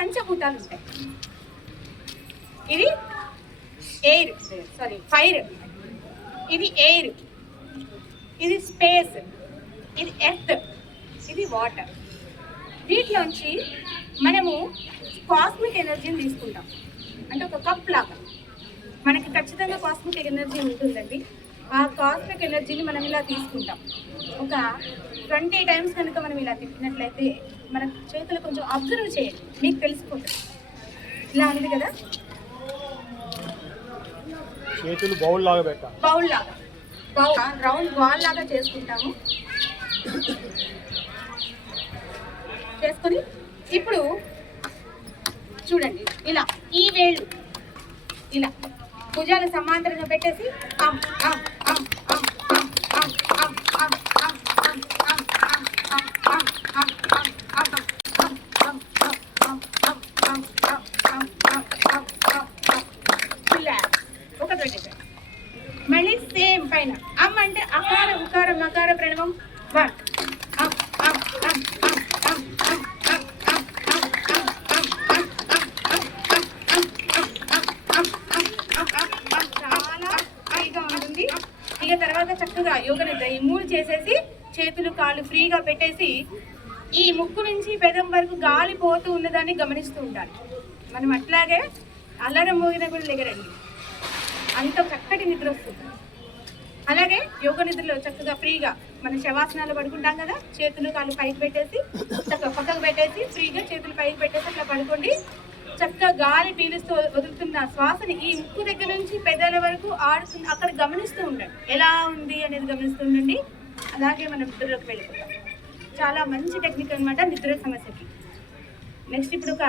పంచభూతాలు ఉంటాయి. ఇది ఎయిర్, ఫైర్, ఇది ఎయిర్, ఇది స్పేస్, ఇది ఎర్త్, ఇది వాటర్. వీటిలోంచి మనము కాస్మిక్ ఎనర్జీని తీసుకుంటాం. అంటే ఒక కప్ లాగా మనకి ఖచ్చితంగా కాస్మిక్ ఎనర్జీ ఉంటుందండి. ఆ కాస్మిక్ ఎనర్జీని మనం ఇలా తీసుకుంటాం. ఒక 20 టైమ్స్ కనుక మనం ఇలా తిప్పినట్లయితే మన చేతులు కొంచెం అబ్జర్వ్ చేయండి, మీకు తెలిసిపోతుంది. ఇలా ఉంది కదా, చేతులు బౌల్ లాగా పెట్టాలి. బౌల్ లాగా రౌండ్ బాల్ లాగా చేసుకుంటాము. చేసుకొని ఇప్పుడు చూడండి, ఇలా ఈ వేళ్ళు ఇలా భుజాలు సమాంతరంగా పెట్టేసి ఒక 20. మళ్ళీ సేమ్ పైన అమ్ అంటే అకార ఉకార మకార ప్రణవం 1. ఇక తర్వాత చక్కగా యోగ నిద్ర ఈ 3 చేసేసి చేతులు కాళ్ళు ఫ్రీగా పెట్టేసి ఈ ముక్కు నుంచి పెదం వరకు గాలి పోతూ ఉన్నదాన్ని గమనిస్తూ ఉండాలి. మనం అట్లాగే అలారం మోగిన కూడా లేగరండి, అంత చక్కటి నిద్ర వస్తుంది. అలాగే యోగ నిద్రలో చక్కగా ఫ్రీగా మన శవాసనాలు పడుకుంటాం కదా, చేతులు కాళ్ళు పైకి పెట్టేసి చక్కగా పక్కకు పెట్టేసి ఫ్రీగా చేతులు పైకి పెట్టేసి అట్లా పడుకోండి. చక్కగా గాలి పీలుస్తూ వదులుతున్న శ్వాసని ఈ ముక్కు దగ్గర నుంచి పెదాల వరకు ఆడుతుంది, అక్కడ గమనిస్తూ ఉండండి, ఎలా ఉంది అనేది గమనిస్తూ ఉండండి. అలాగే మనం నిద్రలోకి వెళ్ళిపోతాం. చాలా మంచి టెక్నిక్ అనమాట నిద్ర సమస్యకి. నెక్స్ట్ ఇప్పుడు ఒక